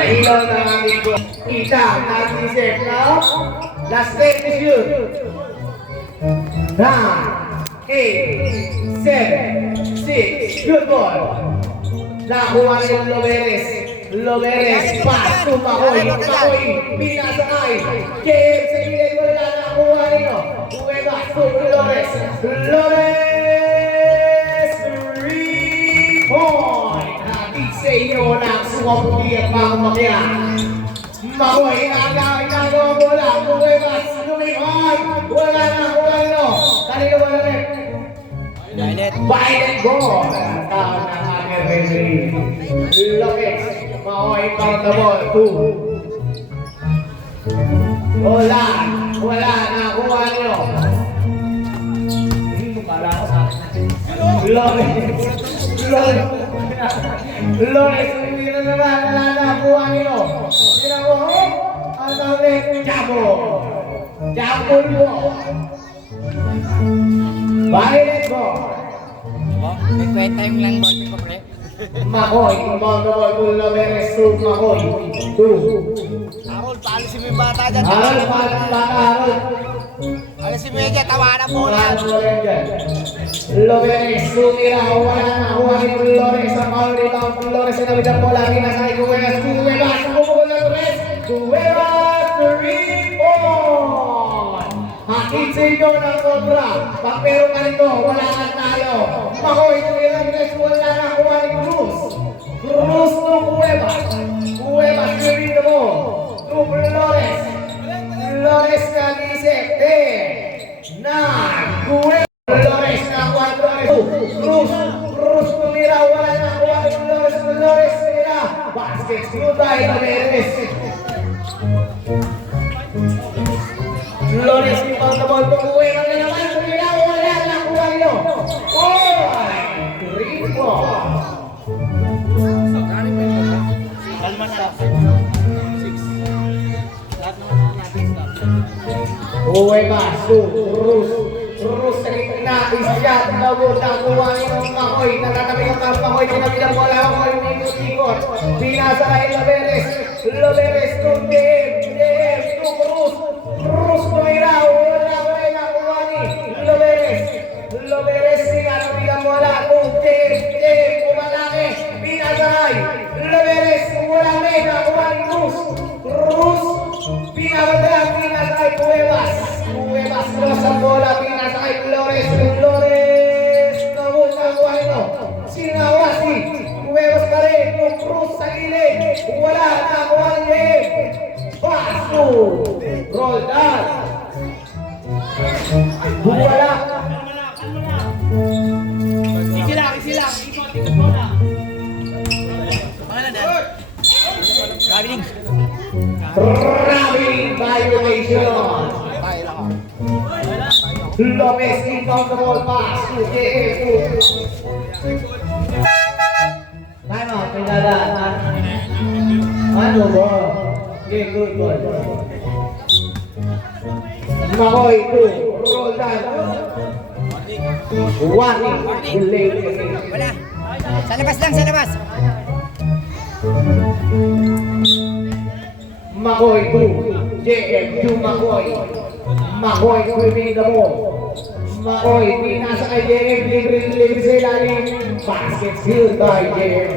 Ilaw ng aming ko. Kita, nagisip na. Last game is you. 9, 8, 7, 6. Good ball. Nakuha ng Loberes. Loberes, pass to Makoy. Makoy, pinasakay. JM, sa gilid mo na nakuha nyo. Uweba, to Flores. Flores, 3 point. Hatid sa inyo ng sumaputi at makamakya. Makoy, inagawa mo lang. Uweba, lumikon. Wala na, wala nyo. Kanina mo na rin. Violet ball. Tawag ng aming referee. Lopez. Makoy, count the ball. 2. Wala na, kuha nyo. Lores, hindi na naman, wala na, kuha nyo. Sinago, ang tawag, Jabo. Jabo mo. Violet ball. May kwenta yung lang ball ko, pre. Makoy, inbound the ball to Loberes to Makoy. 2. Harold, paalisin mo yung bata dyan. Harold, Harold. Alisin mo yan dyan, tawanan mo na. Loberes, tumira, wala na, huwagin mo Lores, ang foul rebound ng Lores, sinabitan po lagi na sa Cuevas, kumukul na Torres, Cuevas, 3 point! Hatid sa inyo ng kontra, pag meron ka nito, wala ka tayo. Makoy, tumira, wala na, huwagin Cruz. Cruz to Cuevas, Cuevas, giving the ball to Flores. Flores nagisip, 10, 9, Cuevas. Flores na 4, Cruz tumira, wala na, huwagin Flores tumira. Basket, good by Loberes. Flores, inbound the ball to Cuevas na naman, tumira, wala na, huwagin. 3 point. Cuevas, Cruz sa gitna, isyat, labot, nakuha yung Makoy, natatabi ang Makoy, tinabilang bola, Makoy, ikot, pinasa kay Loberes, kung DM, to Cruz, tumira, wala nakuha ni Loberes, sinatabilang bola, kung DM, kumalaki, pinasa kay Loberes, wala nakuha ni Cruz, pinabadala, pinasa kay Cuevas, sa bola, pinasa kay Flores, nakuha nyo, sinawasi, Cuevas pa rin, Cruz sa gilid, wala, nakuha nyo paso, roll down, wala, ikot bola, Traveling violation. Lopez inbound the ball pass to JF. Time out, pinadaan. Ano ba? Okay, good ball. Makoy, 2, roll down. Warning, delay. Wala. Sa labas lang, sa labas. Makoy, 2, JF, 2, Makoy, swimming the ball. Makoy, pinasa kay JF, libre sa ilalim. Basket sealed by JF.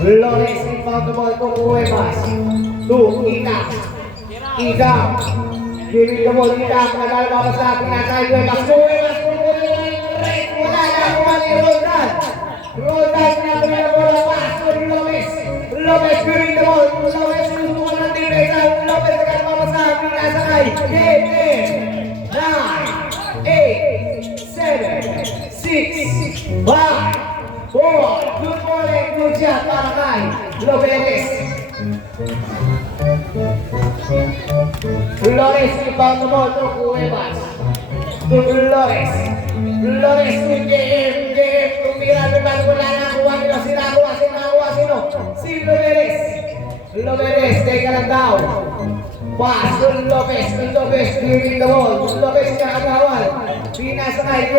Flores inbound the ball to Cuevas. 2, Idam. Giving the ball, Idam. Nagalabas sa akin na kay Cuevas. Cuevas, wala na kuha ni Roldan. Roldan na kuha na bola pass to Lopez. Lopez giving the ball. Lopez susukan ng tiresa. Lopez nagalabas sa akin na sakay. 10, 9, 8, 7, 6, 5, 4. Good morning, good job para kay Loberes. Flores inbound the ball to Cuevas. To Flores to JF. Tumira, wala na kuha nila. Sinakuha, sino? Si Loberes, teka lang daw. Pass to Lopez giving the ball. Lopez kakagawal. Pinasa kay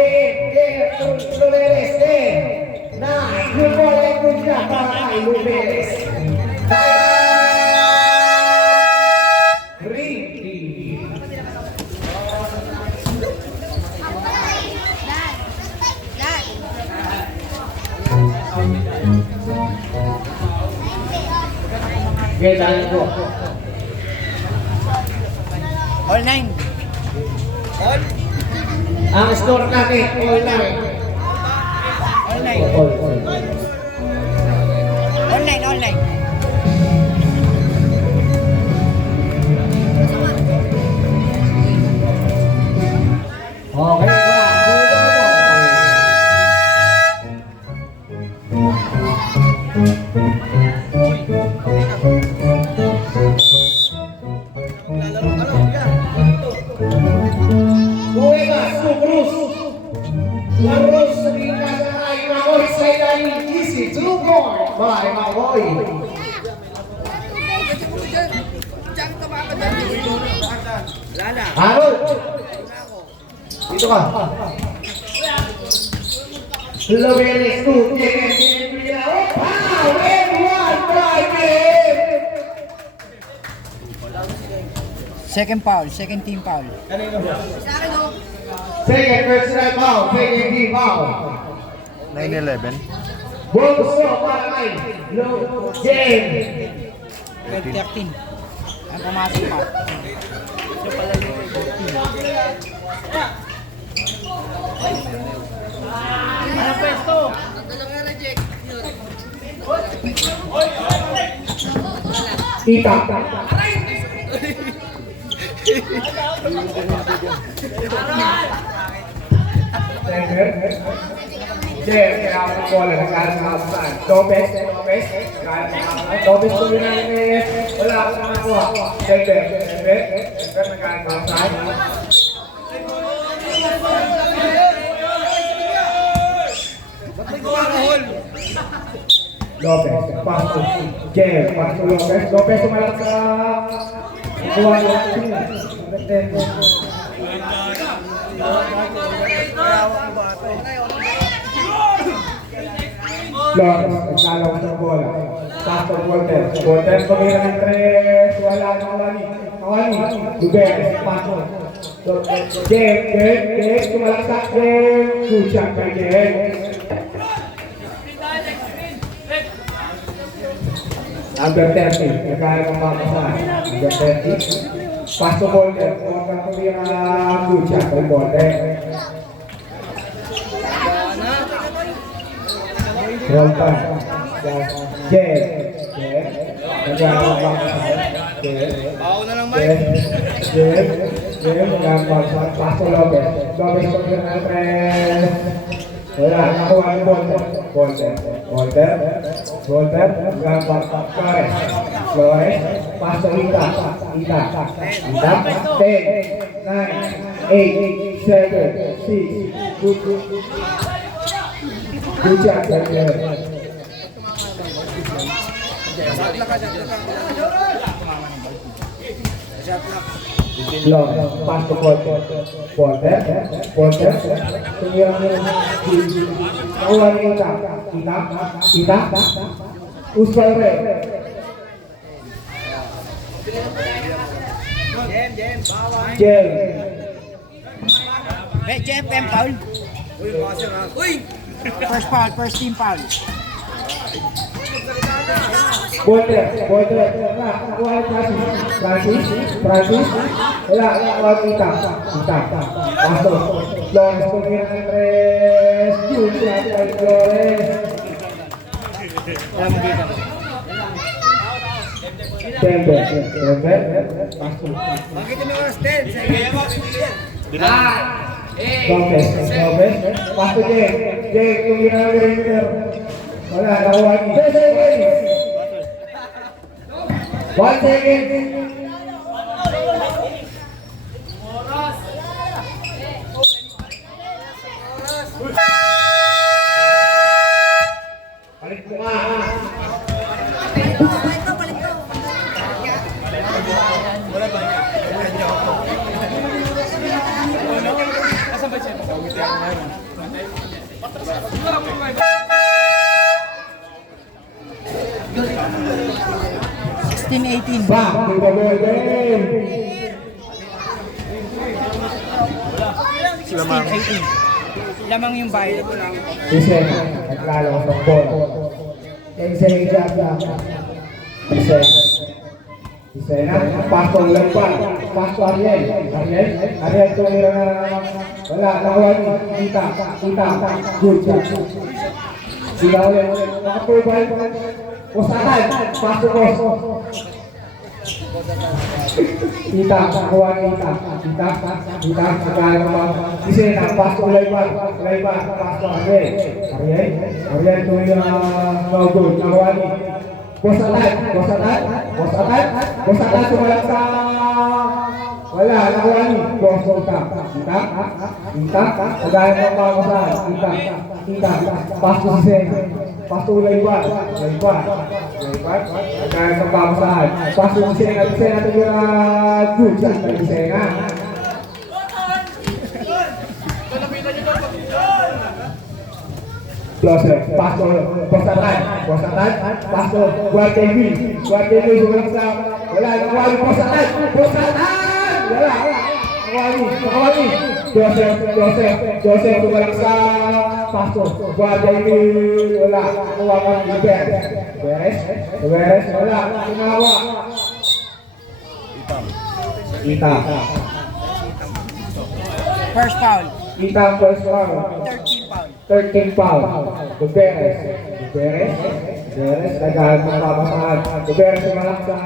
JF to Loberes. 10, 9, good ball and good job. Okay, dahil po. All 9. All? Ang score natin, all nine. All 9. All. All 9, all 9. Okay, ba? Buenas, su Cruz. La Cruz sa ginasa ay Makoy sa ilalim. Easy, 2 points by Makoy. Harold! Dito ka. Lobeles, 2, Wow! Everyone, driving! Second foul, second team foul. Second personal foul, second team foul. 9-11. Bonus po para kay Jen. 12-13. Ang pumasok pa. Tita. Jen, kaya ako bola, nagkaroon ng kapasan. Lopez. Lopez ko yun ang wala akong nakakuha. Jen, nagkaroon ng kapasan. Lopez, paso. Jen, paso Lopez. Lopez sumalak sa kuha ng Flores, nagkalaw sa bola. Paso Walter. Walter, pamira ng 3. Wala na Kawani. Duberes, paso. Jen, sumalaksak Jen. Good shot by Jen. Number 30, nagkalaw ng mga kasahan. Number 30. Paso Walter. Walter, pamira good shot by Walter. Walter, Jen, nagagawa ba ka sa Jen, nagagawa sa Paso Lopez, Lopez pagkira ng 3, wala, nakuha ni Walter, nagagawa sa Flores, Paso Ita, 10, 9, 8, 7, 6, good job, Daniel. Long, pass to Walter. Tingnan mo kita. Uswalre. Jem. Jeff, foul. First foul, first team foul. Walter. Francis. Wala, kita. Pasok. Flores, pagkira ng 3. Good shot by Flores. Temper. Pasok. Lopez. Pasok Jen. Pagkira ng Ranger. Wala, nakuha ni. 1 second. Balik mo nga. Back to the ball game. 16-18. Lamang yung bayad. Isen, naglalaw sa bola. Isena, Pastor Lempan, Pastor Ariel, Ariel tumira na wala, nakuha niyo, kita, good job. Sila ulit, nakapurban, Posakan, Pastor Koso. Kita, nakuha niyo, kita, nagkala naman. Isena, Pastor Lempan, Pastor Ariel tumira na good, nakuha niyo. Bosatan sumalang sa wala, nakuha ni Bosol ka. Kita, kagaya ng mga kasahan. Kita, pasto si Sena. Pasto Layban, kagaya ng mga kasahan. Pasto si Sena ito yung good shot ng Sena. Closer, Pastor, Bosatan, Pastor, Guardevi, sumalang sa, wala, nakuha ni Bosatan, wala, nakuha ni, Joseph, sumalang sa, Pastor, Guardevi, wala, nakuha ni Beres, wala, sinawa, Ita, First foul. first round. 13 foul. 13 foul. Gutierrez, naghahanap ng papasahan. Gutierrez sumalak sa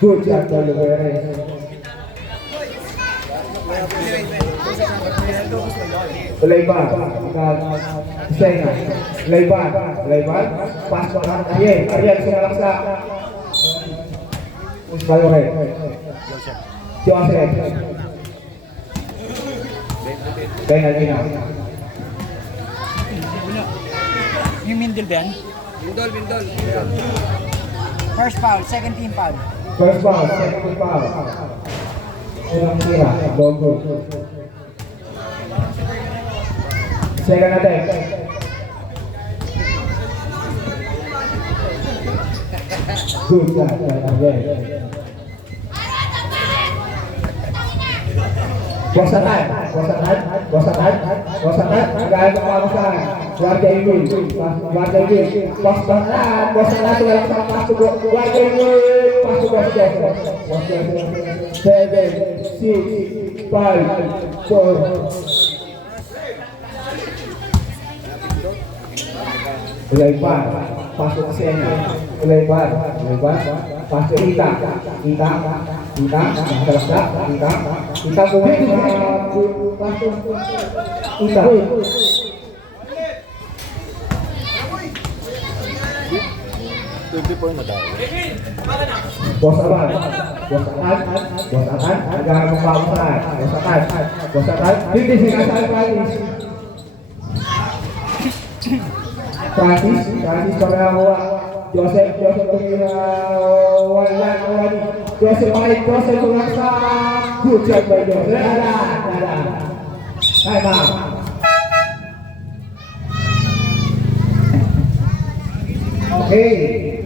good shot ng Gutierrez. Layban, Sena, Layban, Pastor Ariel sumalak sa Valore, Joseph. Tingnan niyo. Yung Mindol ba yan? Mindol. First foul, second team foul. First foul, second foul. Unang tira, logo. Second attempt. Good shot, Bosatan, gaya ng pamasahan. Guardia Emil, Bosatan, sumalang sa paso, Guardia Emil, paso Bosatan. 7, 6, 5, 4. Ulayban, pasok Sena, Ulayban, pasok Ita, Ita bumalik sa pasok Ita. Bosakan, agak membawasan, Bosakan, ini sinasal Francis Koreawa, Joseph Wali, Joseph Tulangsa, good job by Joseph. Time out. Okay.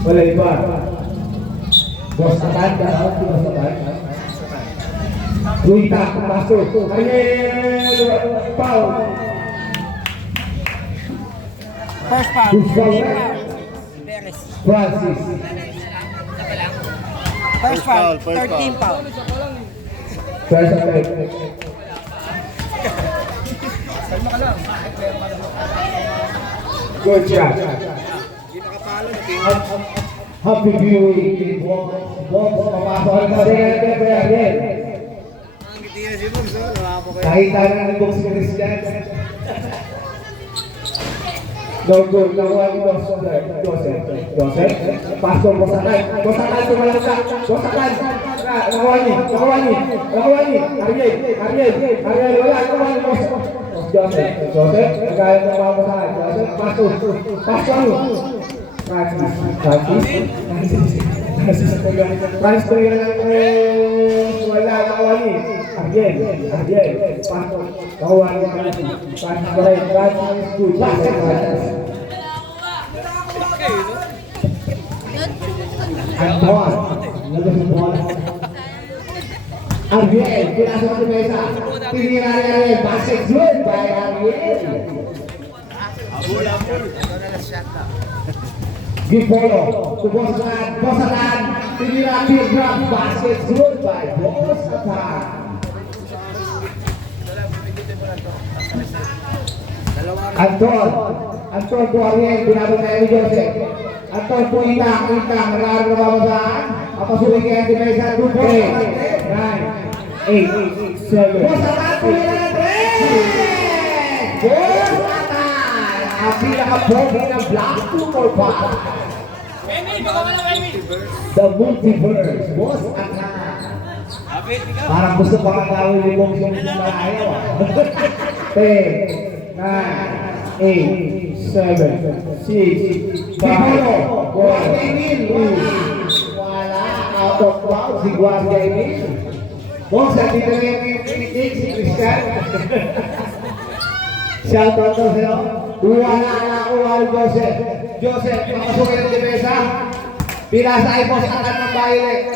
Wala iba. Bosakan, Guita, masuk. Paul. First foul, second foul. Beres. Francis. First foul, 13 foul. First attempt. Good job. Happy viewing. Nakita na ng box ni Christian. No good, nakuha ni Joseph. Pastor Bosakan sumalang sa Bosakan. Nakuha ni. Ariel, wala, nakuha ni Joseph, nagaya ng mga Bosakan. Joseph, Pastor Francis Korea lang wala, nakuha ni Ariel, Pastor, nakuha ni Francis good. Anton, nagsusupport. Ariel, pinasok sa mesa. Tinira ni Ariel, basket good by Ariel. Gipolo, to Bosalan, tinira kill grab basket scored by Bosalan. Anton po Ariel, binabot na Eli Joseph. Anton po Itang, naglalaro na babasaan. Papasukin kay Andy Mesa, 2 points. 9, 8, 7. Bosalan po nila na 3! Bosalan! Ang pinaka-pogi ng Black 2 for 5. The multiverse, Bosalan. Parang gusto pa ka gawin yung mong ayaw. 10, 9, 8, 7, 6, 5, 4, 3, 2, wala, out of bounds, si Guardia Emil. Boss, dito na yung pinitig, si Christian. Shout out to sa'yo. Wala na ako, Joseph. Joseph, papasukin ng demesa. Pinasa ay boss akat ng baile.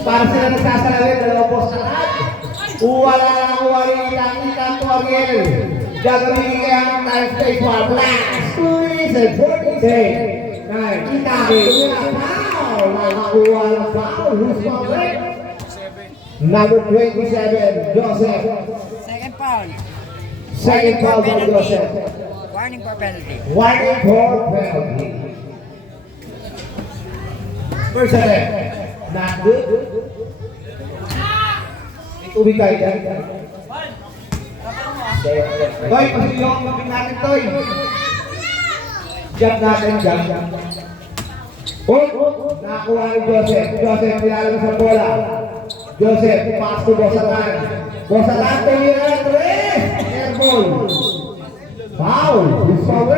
Para sila nagsasalawin, dalawa boss akat. Wala na ako, kita to Ariel. Gagawin kaya ang time stage for blast. 2 9, kita foul. Nakakuha ng foul. Who's my break? Number 27, Joseph. Second foul. Second foul by Joseph. Warning for penalty. Warning for penalty. First attempt. Not good. Itubig tayo dyan. Toy, pasuyo ang mabing natin, Toy. Jump natin, jump. Nakakuha ni Joseph. Joseph, nilalabas ang bola. Joseph, pass to Bosalan. Bosalan, tumira ng 3. Airball. Foul. Who's foul?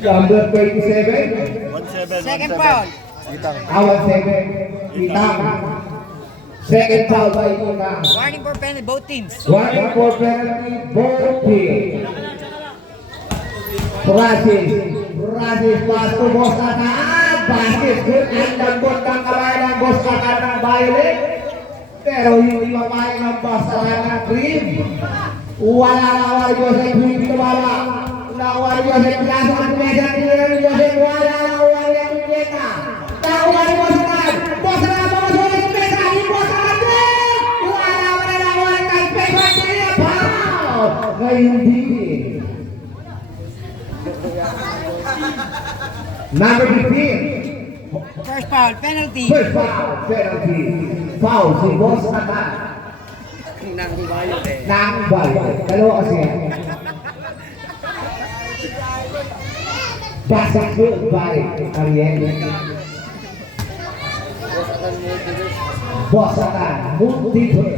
Number 27. Second foul. Awal 7. Itang. Second foul by Itang. Warning for penalty, both teams. Warning for penalty, both teams. Francis, pass to Bosalan. Basket, good. Ang lambot ng kamay ng Bosalan ng Violet. Pero hindi mapayag ng Bosalan ng Green. Wala na awal Joseph, hindi tumala. Nawal Joseph, pinasok ang mesa, tinira ni Joseph. Wala na awal yung Pineta. Nakuha ni Bosalan. Bosalan, pamasukin sa mesa. Hindi Bosalan din. Wala na awal kay Pepa. Tinira, foul. Ngayon din. Number 15. First foul, penalty. First foul, penalty. Foul si Bosalan. Nang Violet. Dalawa kasi yan. Basket good by Ariel. Bosalan, multiple.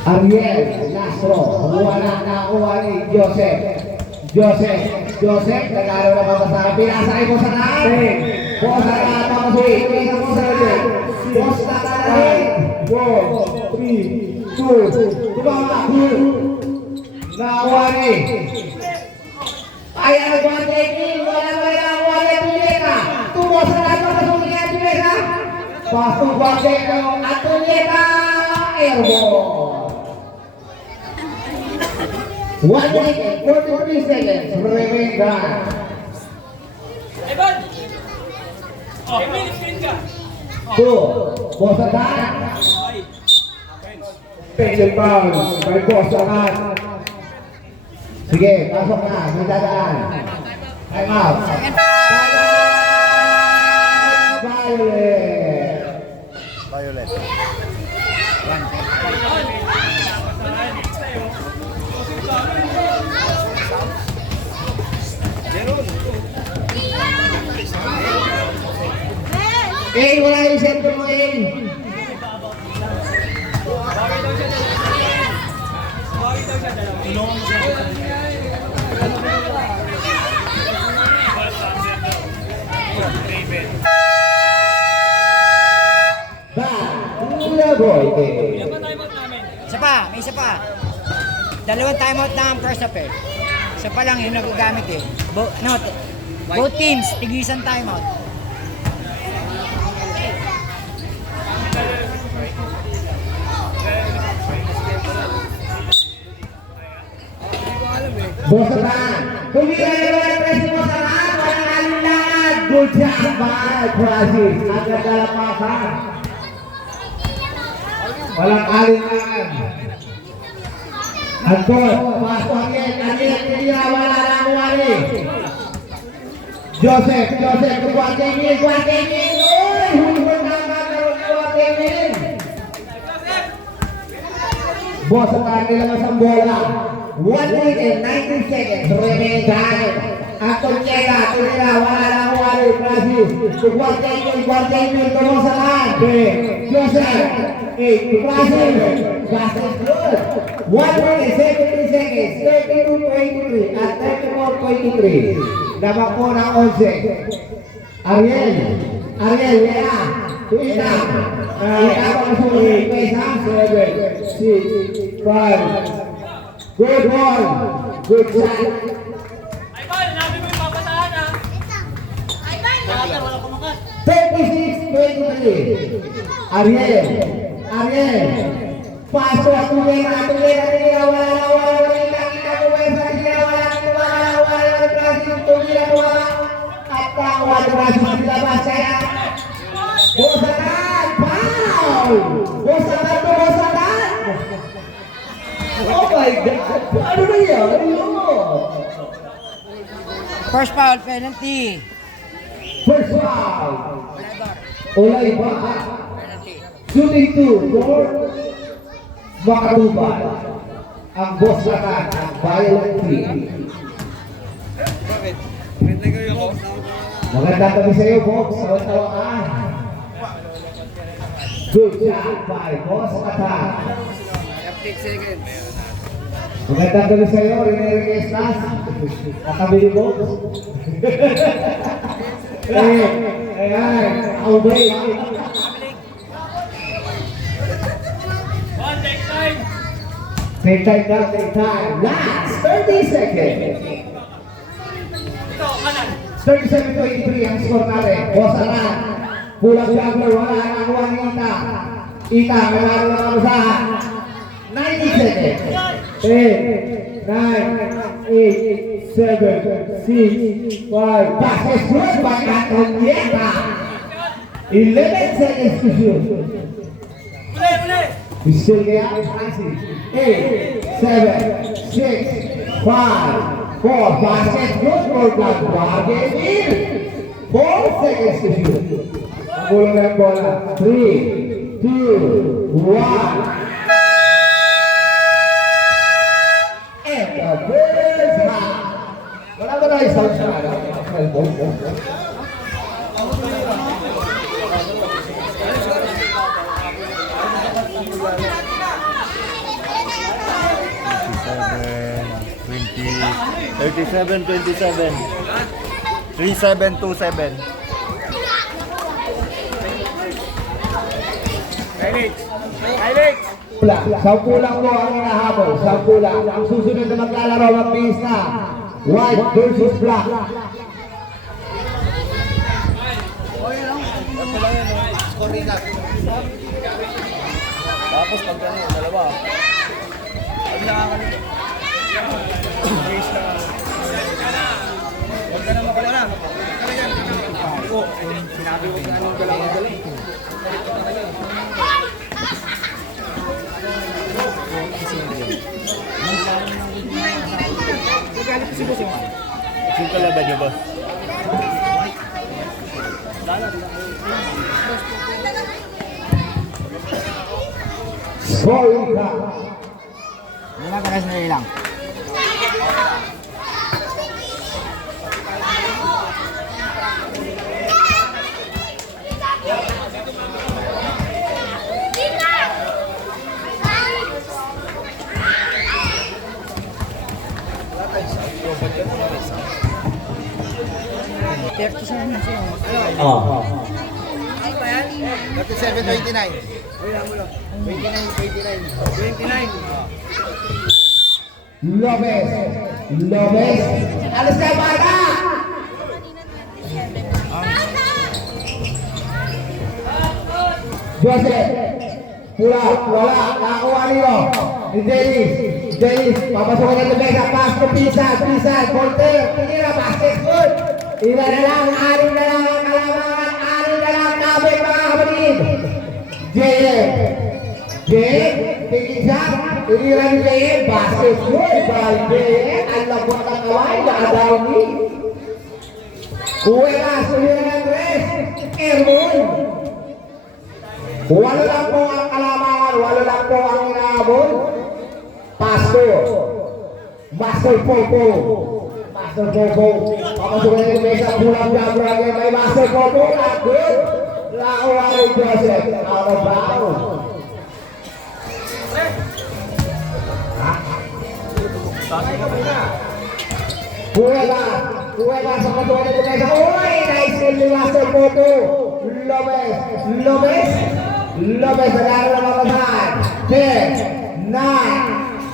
Ariel, Castro, wala na kuha ni Joseph. Joseph, nagaro na papasahan. Pinasa ay Bosalan. Bosalan, papasukin. Isang Bosalan. Bosalan. 4, 3, 2, tumama. Nakuha ni. Ayan, Guardia Emil. Wala nakuha ni Antonieta. Bosalan, papasukin ni Antonieta. Pass to Guardia Emil. Antonieta. Airball. 1 minute, 43 seconds. Remain down. Evan! Emil, screen ka! 2. Bosalan. Pencil foul by Bosalan. Sige, pasok na. May dadaan. Time out. Second foul. Violet. Wala yung center mo, Isa pa. Dalawang timeout na ang first half eh. Isa pa lang yung nagagamit eh. Both teams, tigisan timeout. Bosaran. Tumira naman ang press ni Bosaran. Walang alinlangan. Good job by Francis. Ang nagkalapasan. Walang alinlangan. Anton, pasto Ariel. Ariel, tira, wala lang wari. Joseph, kukuha kay Emil. Uy, hulhul na ang magkaroon kukuha kay Emil. Bosaran nilang isang bola. 1 minute and 19 seconds remaining time. Anton Chela, tira, wala lang wari. Francis, kukuha kay Emil. Bosaran. Joseph, Francis, Francis good. 1 minute, 17 seconds, 32-23 at 34-23. Dapat po ng 11. Ariel, Lea, Tuita, Ita, Pasulit, Pesa, 7, 6, 5. Good ball, good shot. Ay, Paul, nabi mo yung papasahan, ha? 36-23. Ariel, pasok at tumira, wala, kita kuwesa, wala, tumira, at tawad, silabas kaya. Bosaran, foul! Bosaran! Oh my God! Ano na yan? First foul, penalty. First foul! Olay ba? Shooting 2 for Makatubal. Ang Bosaran, ang violent team. Magandang kami sa iyo, Box. Tawang-tawaan. Good job by Boss Attack. Magandang kami sa iyo, Rene Requestas. Katabi ni Box. Ayan, away. One, take time. Take time. Last 30 seconds. Ito, kanan. 37-23 ang score natin. Bosaran. Pulang juggler, wala nang Juanita. Ita, malaro na kamusahan. 90 seconds. 10, 9, 8, 7, 6, 5. Passes good by Antonieta. 11 seconds to shoot. Uli! Still kaya Francis. 8, 7, 6, 5, 4. Basket good for the bargain in. 4 seconds to shoot. Kulang na ang bola. 3, 2, 1. And the first half. Wala ba na isang siya? Thirty-seven, 27. 37-27. Sampu lang po ang hinahabol. Sampu lang. Ang susunod na maglalaro, mag-base na. White versus black. Tapos pag ano, dalawa. Pag nakakalito. Huwag ka na makulala. Sinabi ko na anong galang-galang. Sino talaga niyo, boss? Scoring ka. Nilagaras na lang. Oh. 37-29. 29. Lopez. Alas na bata. Joseph. Pula. Wala. Nakakuha niyo. Ni Dennis. Dennis, papasukin ng lamesa, pass to Pisan, Volter, tinira, basket, good. Ina na lang, anim na lang ang kalamangan, anim na lang, kabit mga kapatid. JM, tingin siya, tinira ni JM, basket, good. By JM, ang labot ng kaway, nakadami. Kuwelas, tumira ng tres, Ermon. Walo lang po ang kalamangan, walo lang po ang inaabot. Pasto, Master Popo, papasukin ng mesa, pulang jabra, may Master Popo, not good. Lakuan Joseph, out of bounds. Kuwela sa patuloy ng mesa, uy, nice kill ni Master Popo. Lopez, agarra la papasan. 10, 9,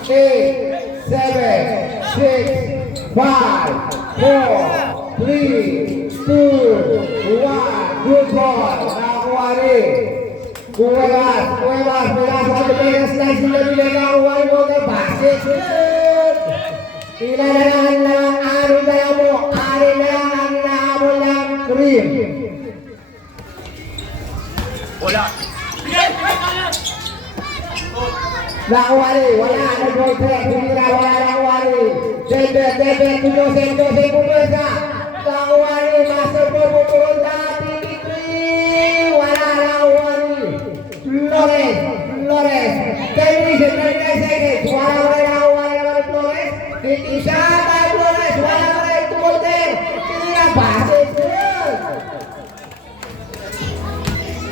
8, 7, 6, 5, 4, 3, 2, 1. Good ball. Nakakuha rin. Cuevas, mula sa katipigas, slice nila nila nakakuha rin mo ng basket. Ilan na lang, arin na lang mo. Arin na lang ang nahabol ng Cream. Wala. Bigay, kanan. Nakuha rin, wala, nag-goal track, humira, wala nakuha rin. Debe, Jose Pumesa. Nakuha rin, Master Popo, Puronda, TV3. Wala nakuha rin. Flores, 10 seconds, wala rin nakuha rin naman Flores. Isa, Flores, wala rin, Tumulter. Tinira, bases, good.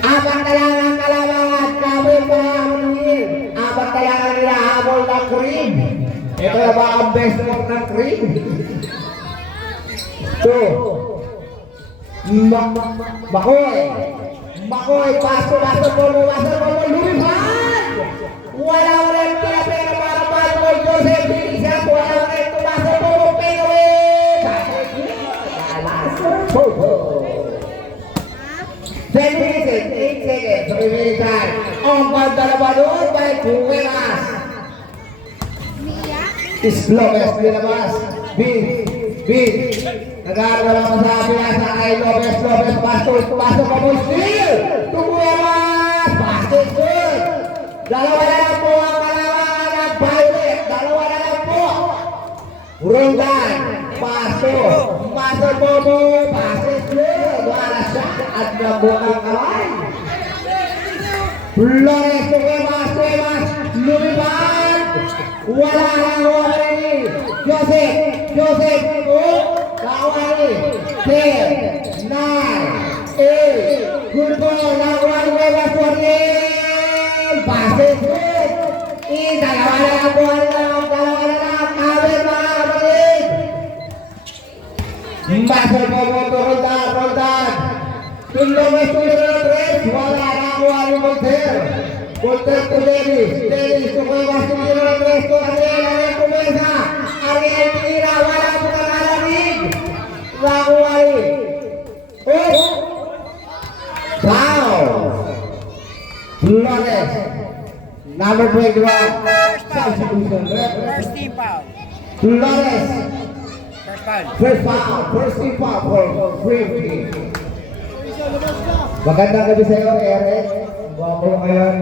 Apat na lang ang kalamangan, kami pa manungin. Apat na lang ang hinahabol ng Cream. Ito na ba ang best work ng Cream? 2. Makoy, paso, lumipad! Wala rin pinapera para Pastor Joseph Bilisap, wala rin tumasa po Pinoy! Pastor Popo! 10 minutes, 8 seconds, remaining time. Ang banda na ba doon by Cuevas? Lopez, nilabas. Big. Nag-aaral na masabi na sa kay Lopez, pastor pa mo, steal! To Cuevas, basket, good! Dalawa na lang po ang kalamangan ng Violet. Dalawa na lang po. Rondan, pastor Bobo, basket, good! Wala siya at nabukang kamay. Flores, Cuevas, lumipad! Wala rin. Joseph, nakuha rin. 10, 9, 8, good ball, nakuha rin Cuevas, basket, good! Dalawa na lang po, kabit mga kapatid! Master Bobo, Roldan. Tulungan ng tres, wala nakuha rin Volter to Dennis, to Cuevas, tulungan ng tres, to Ariel Pumesa, Ariel tira, wala po nakalarig, nakuha rin. Foul! Flores, number 21, substitution. First team foul. Flores, first team foul for Cream Team. Magandang gabi sa iyo, Eric. Guwapo mo ngayon.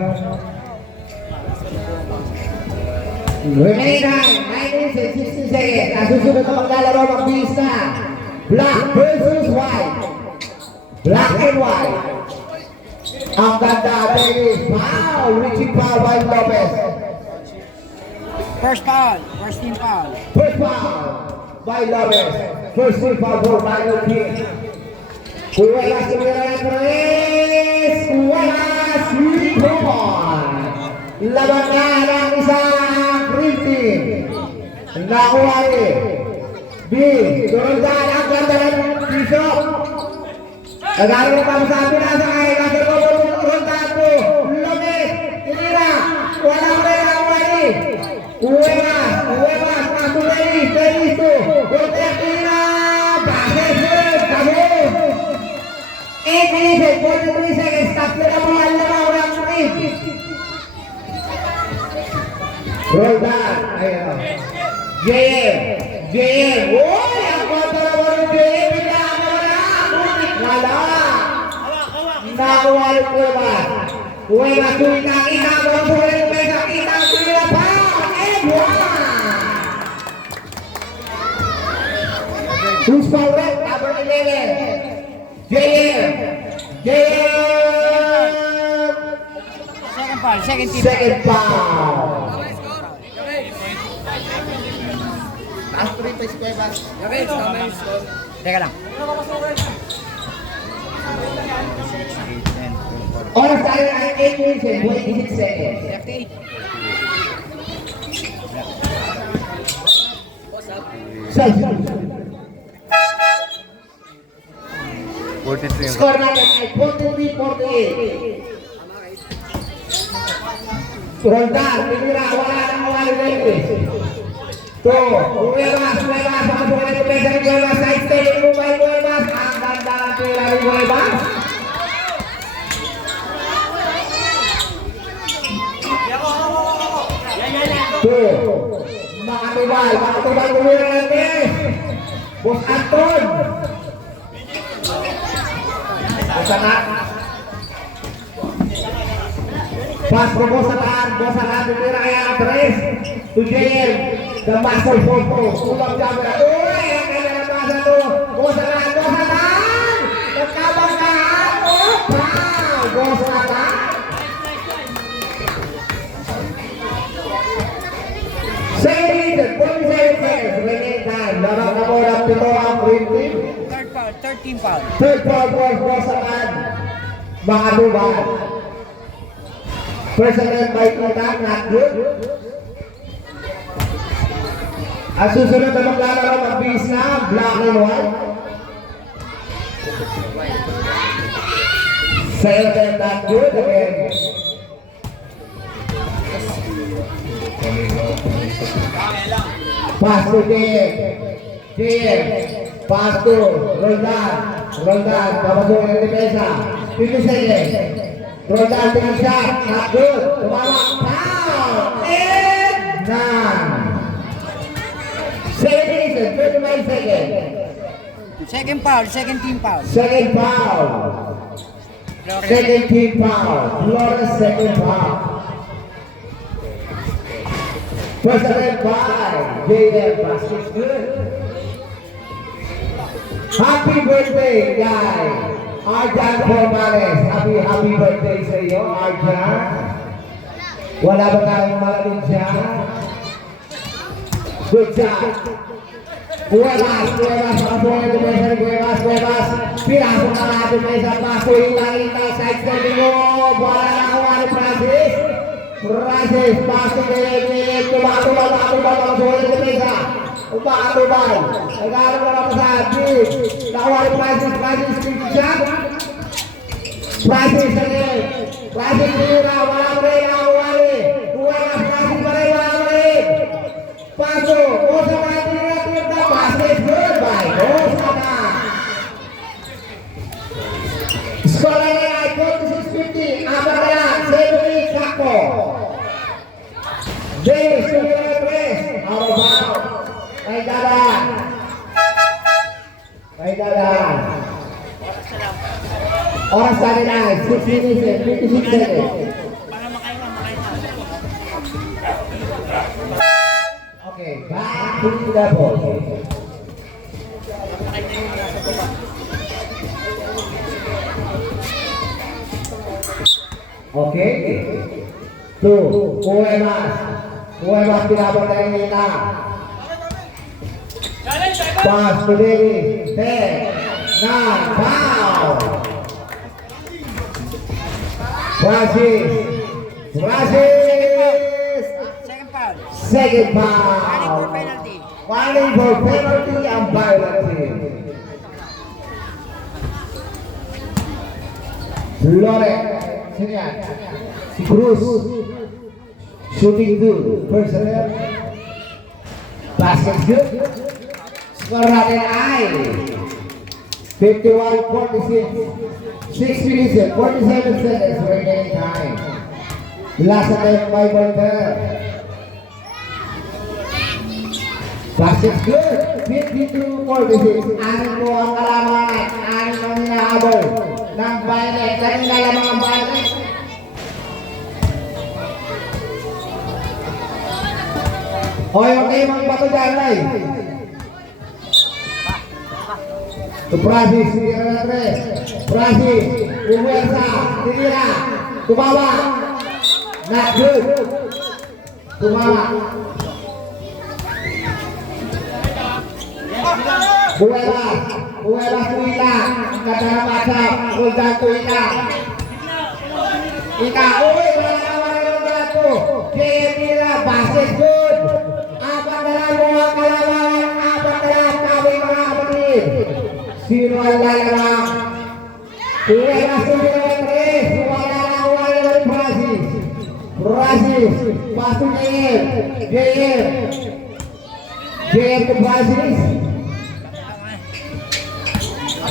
Remaining time, 9 minutes and 60 seconds. Ang susunod na maglalaro, magbihis na. Black versus white. Black and white. Ang ganda, baby. Foul! Reaching foul by Lopez. First team foul. First foul by Lopez. First team foul for Michael King. Cuevas, labangan ang isang Cream Team. Nakuha rin. Turundan ang ganda ng Bishop. Nagaro na pasasabi na sa kay Master Bobo, turundan po. Lopez, tinira. Wala rin nakuha rin. Cuevas, Masulay, Dennis, Volter, tinira. Basket, Kabul. 8 minutes and 43 seconds. Tatlo na mga laraw ng Cream. Roldan, JM. Uy, ang kontra naman ng JM. Bigla ka wala. Butik wala. Nakuha yung Cuevas. Cuevas, kita mo ang buhay ng mesa. Kita ang Cuevas pa. And one. Who's forward? Number 11. JM. Second foul, second team. Second foul. Teka lang. Oras tayo ay 8 minutes and 26 seconds. 43 yung Score natin ay 43-48. Roldan, pinira, wala nang mawali na English. Cuevas, ang buhay ng pesa ni Cuevas, side step, lumay Cuevas, ang ganda ng pera ni Cuevas. Makatubal kumira natin. Boss Anton. Sana. Pas ko Boss Anton, kumira kaya Andres. To JM, the master photo. Ulang camera. Uy, ang kanya na masa to. Boss Anton. Nagkabanggaan. Oh, wow. Boss Anton. Second, 47 seconds, remaining time. Nakakabot ang pito ang green team. Third team foul. Third foul for Bosakan. Mga Duban. First attempt by Tutak, not good. Ang susunod na maglalaro mag-base na, black and white. Second attempt, not good. Again. Pass to JM. Pass to Roldan. Kapasukin ang depensa. 50 seconds. Roldan, tingin shot. Not good. Tumama. Foul. And none. 39 seconds. Second foul, second team foul. Second foul. Second team foul. Flores second foul. First attempt by JM. Basket good. Happy birthday, guys. Arjan Formales. Happy birthday sa iyo, Arjan. Wala ba tayong malalim siya? Good job. Cuevas. Pakabuhay ng mesa ni Cuevas. Pirasok na natin mesa. Paso hintang. Side stepping mo. Wala na kuha ni Francis. Paso kaya tumatubal. Pakabuhay ng mesa. Umakatubal. Nagkaroon ka na sa atin. Nakuha ni Francis. Big shot. Francis again. Francis pinira. Wala mo rin. Nakuha ni. Francis pa rin. Wala mo rin. Paso. Bosa pa natin natin. Basket good by Bosa. Score na ay 46-50. Apa na yan? 7 minutes ako. James, tumira na 3. Out of bounds. May dadaan. Oras sa nila, 6 minutes and 56 seconds. Okay, back to the ball. Okay. 2, Cuevas pinabot na yung kita. Pass to Davis. 10, 9, foul. Francis. Second foul. Second foul. Calling for penalty. Calling for penalty ang Violet team. Flores. Sino yan? Si Cruz. Shooting good. First attempt. Basket good. Score natin ay 51-46. 6 minutes and 47 seconds remaining time. Last attempt by Voltaire. Basket good. 52-46. Anin po ang kalamangan. Anin ang hinahabol ng Violet. Kanina lamang ang Violet. Hoy, okay mga bato dyan, Ray. To Francis, tira na 3. Francis, Umuersa, tira. Tumawa. Not good. Tumawa. Buelas Tuila. Kata macam. Uldan Tuila. Ika, uy, wala naman ang gato. Kaya tira, basket good. Apat na lang mga kalamangan. Apat na lang kami mga kapatid. Sino ang lalamang? Buelas Tuila 3. Wala na Francis. Francis. Pasok JM. JM to Francis.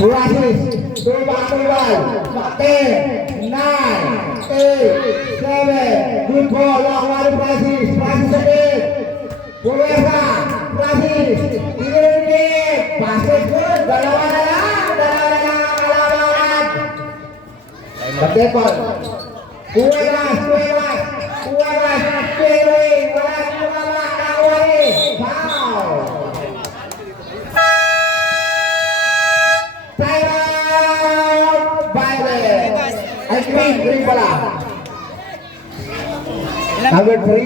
Francis. Tumbang. 10, 9, 8, 7. Good ball. Long one Francis. Francis again. Buwersa. Francis. Tigil. Basket good. Dalawa na lang kalamangan. Pagdepon. Kuwelas. Fairway. Wala tumama. Nakawali. Foul. Time out. Violet. Ay, green pala. Number 3.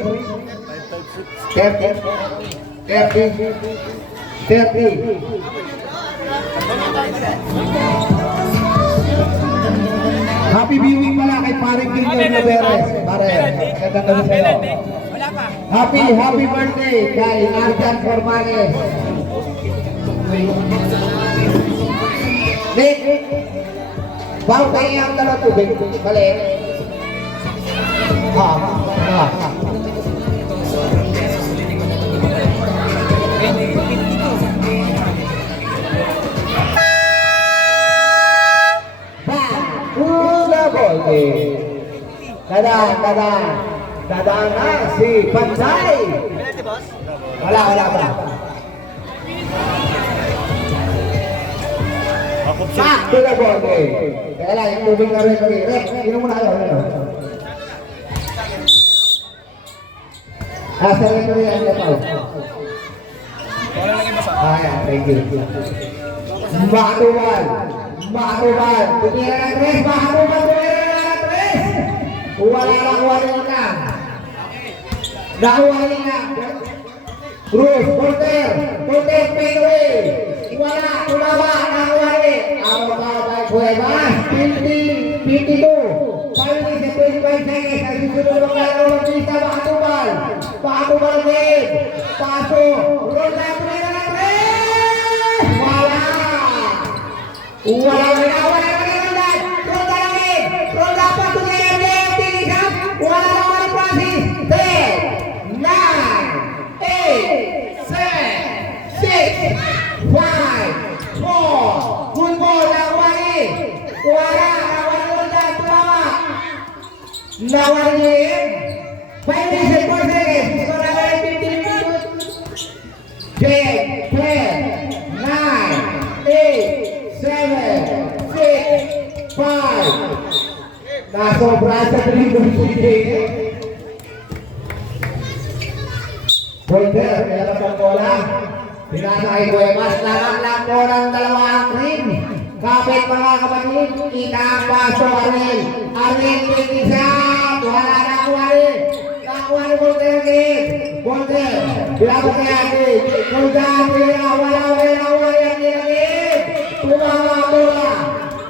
30. Happy viewing pala kay Paring Junior Naveres. Pare, magandang gabi sa'yo. Wala pa. Happy birthday kay Arjan Formales. Nick, bago kayo ang dalawa tubig, bali. Dadaan na si Pansay. Wala pa. Back to the ball game. Kaya lang, yung moving na rin kami. Rep, inom mo na kayo. Sa rin kami ang kapal. Ayan, thank you. Makatuban. Tumira ng 3. Wala na. Nakuha na. Cruz, Porter, fadeaway. Wala, tumawa, nakuha rin. Ang mga Cuevas, 52. Pauli sa 25 seconds. Ang susunod ng laro ng pista, Makatubal din. Paso, Ronda, tumira ng 3. Wala pa to the end. Wala naman Francis. 10, 9, 8, 7, 6, 5, 4. Good ball, nawari. Wala tumawa. Nawari. 5 minutes, 4 seconds. So na 15 minutes. 10, 9, 8, 7, 6, 5. Nasobra sa dribble si Jake. Pointer, nilabas ang bola. Pinasa kay Cuevas. Lang po ng dalawang green. Kapit mga kapatid. Kita ang paso Arnel. Arnel, 20 wala na Arnel. Nakuha ni Pointer again. Pointer, bilabot kay Ate. Pointer, wala again. Tumawa bola.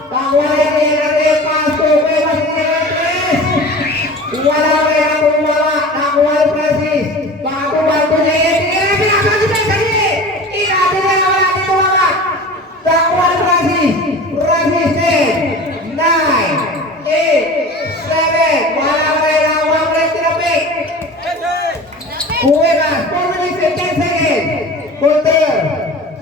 Tawarin niya natin, paso, Cuevas, wala ang tumawa, nakuha ni Francis, bago niya yan, nakuha ni Francis, 10, 9, 8, 7, wala tinapik, Cuevas, 4 minutes, 10 seconds, Porter,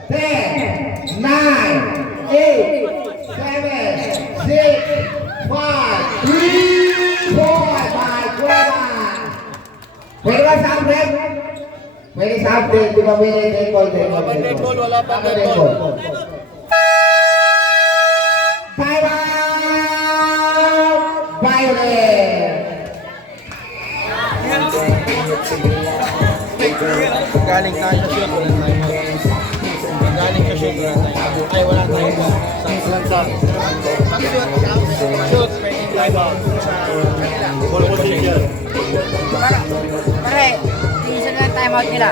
10, 9, 8, 7, 6, 5, 3, 4, 5, Cuevas. Cuevas ang rep. Pwede sa update, di ba pwede dead ball, dead ball, dead ball. Wala pa Ano dead ball? Time out! Violet! Galing tayo sa shoot, wala tayo. Galing sa shoot, wala tayo. Ay, wala tayo. Shoot, pwede time out. Ball position. Pare, tingin sila ng timeout nila.